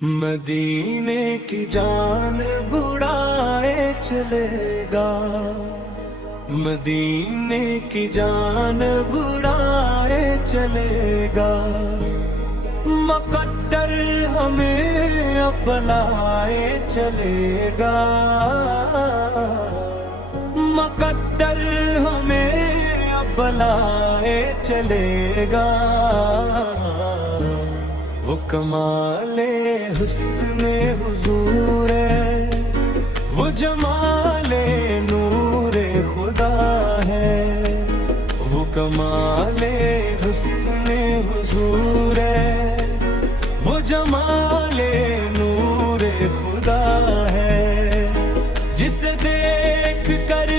मदीने की जान बुड़ाए चलेगा, मदीने की जान बुड़ाए चलेगा। मुक़द्दर हमें अब बनाए चलेगा, मुक़द्दर हमें अब बनाए चलेगा। वो कमाले हुस्ने हुजूर है, वो जमाले नूरे खुदा है। वो कमाले हुस्ने हुजूर है, वो जमाले नूरे खुदा है। जिसे देख कर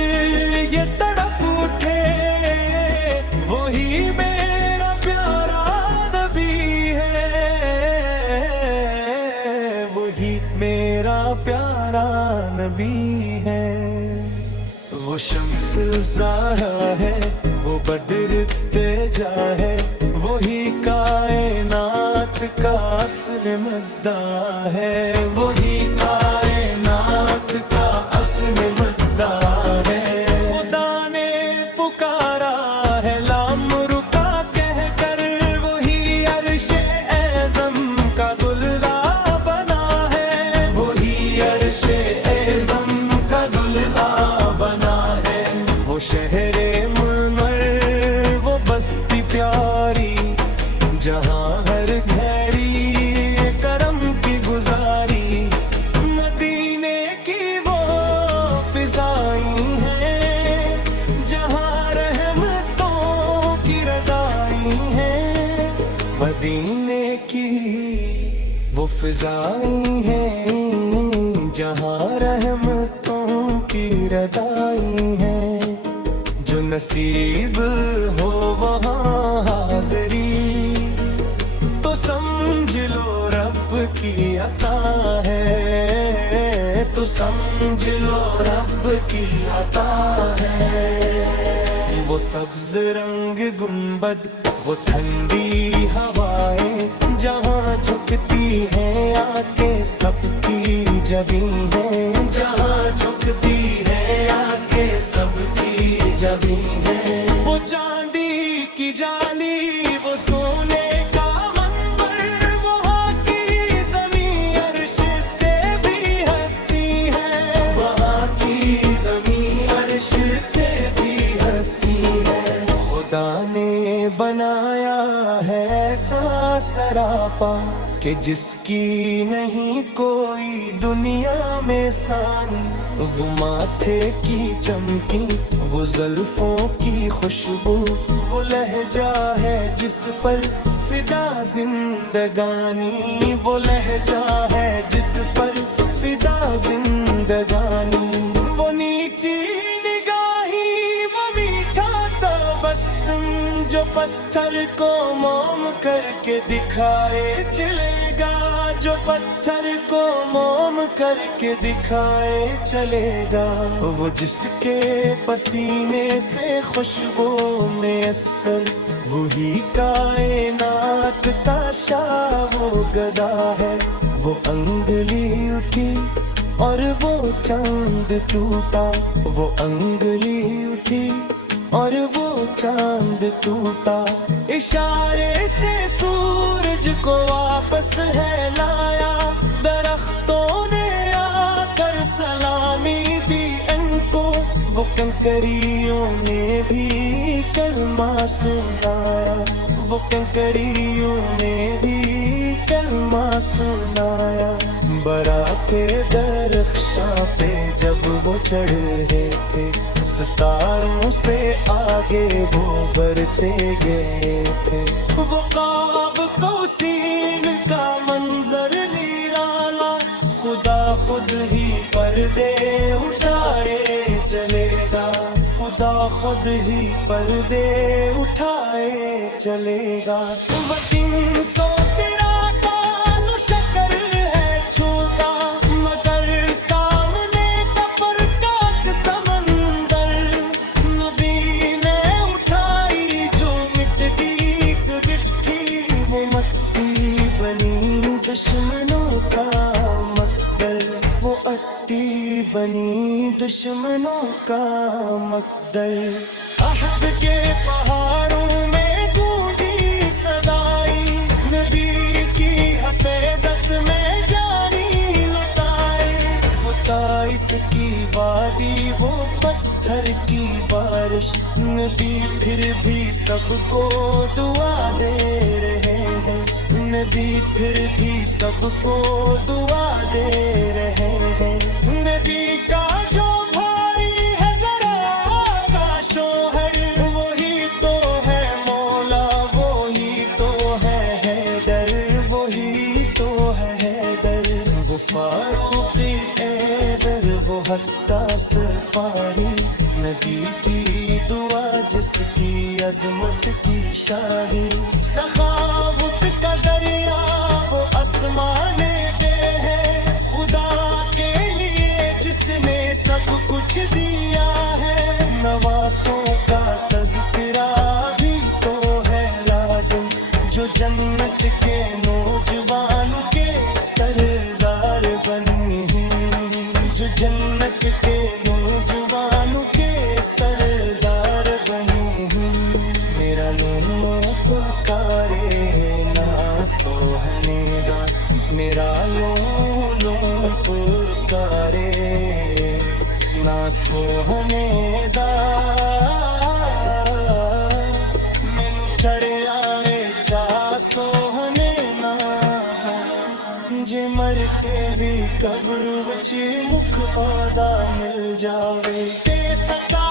ये तड़प उठे, वही मेरा प्यारा नबी है, वही मेरा प्यारा नबी है। वो शम्स ज़ाहरा है, वो बद्र तेजा है, वही कायनात का अस्ल मद्दा है, वही कायनात का अस्ल मद्दा है। खुदा ने पुकारा है लामरुका कह कर, वही अर्शे एज़म का दुल्हा बना है, वही अर्शे एज़म का दुल्हा बना है। वो शहरे मुनव्वर, वो बस्ती प्यारी, जहाँ हर घड़ी करम की गुजारी। मदीने की वो फिजाई हैं, जहाँ रहमतों की रदाई हैं। मदीने की वो फिजाई हैं, जहाँ रहमतों की रदाई हैं। जो नसीब हो वहाँ हाज़री, तो समझ लो रब की अता है, तो समझ लो रब की अता है। वो सब्ज रंग गुंबद, वो ठंडी हवाएं, जहाँ झुकती हैं आके सबकी जबीं हैं, जहाँ झुकती है आके सबकी जबीं हैं। वो चांदी की जाली, वो सोने का मंबर, वहाँ की ज़मीं अर्श से भी हंसी है, वहाँ की ज़मीं अर्श से भी हंसी है। खुदा ने बनाया है ऐसा सरापा कि जिसकी नहीं कोई दुनिया में सानी। वो माथे की चमकी, वो ज़ुल्फ़ों की खुशबू, वो लहजा है जिस पर फिदा जिंदगानी, वो लहजा है जिस पर फिदा जिंदगानी। वो नीची निगाही, वो मीठा तबस्सुम, जो पत्थर को मोम करके दिखाए चलेगा, जो पत्थर को मोम करके दिखाए चलेगा। वो जिसके पसीने से खुशबू में असर, वही कायनात का शाह वो गदा है। वो अंगुली उठी और वो चांद टूटा, वो अंगुली उठी और वो चांद टूटा। इशारे से सूरज को वापस है लाया, दरख्तों ने आकर सलामी दी इनको। वो कंकरियों ने भी कलमा सुनाया, वो कंकरियों ने भी कलमा सुनाया। बरा के दरख्शां पे जब वो चढ़ रहे थे, सितारों से आगे वो बढ़ते गए थे। वो क़ाब कौसीन का मंजर निराला, खुदा खुद ही पर्दे उठाए चलेगा, खुदा खुद ही पर्दे उठाए चलेगा। वतीन सो तेरा कालो शक्र है छूटा, मगर सामने कफर का समंदर। नबी ने उठाई जो मिटटी गिट्टी, वो मट्टी बनी दुश्मनों کا مقدر، وہ اٹی بنی دشمنوں کا مقدر۔ عہد کے پہاڑوں میں گونجی صدائی، نبی کی حفاظت میں جانی لٹائے۔ وہ طائف کی وادی، وہ پتھر کی بارش، نبی پھر بھی سب کو دعا دے رہے ہیں، نبی پھر بھی سب کو دعا دے رہے ہیں۔ نبی کا جو بھائی ہے ذرا کا شوہر، وہی تو ہے مولا، وہی تو ہے حیدر، وہی تو ہے حیدر۔ وہ فاروق ایور، وہ حتی سپاہی، نبی کی دعا جس کی عظمت کی شاہی۔ سخاوت کا دریا وہ آسمانے پہ ہے، خدا کے لیے جس نے سب کچھ دیا ہے۔ نواسوں کا تذکرہ بھی تو ہے لازم، جو جنت کے نوجوان کے سردار بنی ہیں، جو جنت کے نوجوان کے سردار بنی ہیں۔ میرا لو پکارے نا سوہنے دا، میرا لو پکارے نا سوہنے دا۔ مینوں چڑھیا اے چا سوہنے نا، جے مر کے بھی قبر وچ مکھ عہدہ مل جاوے تے سکا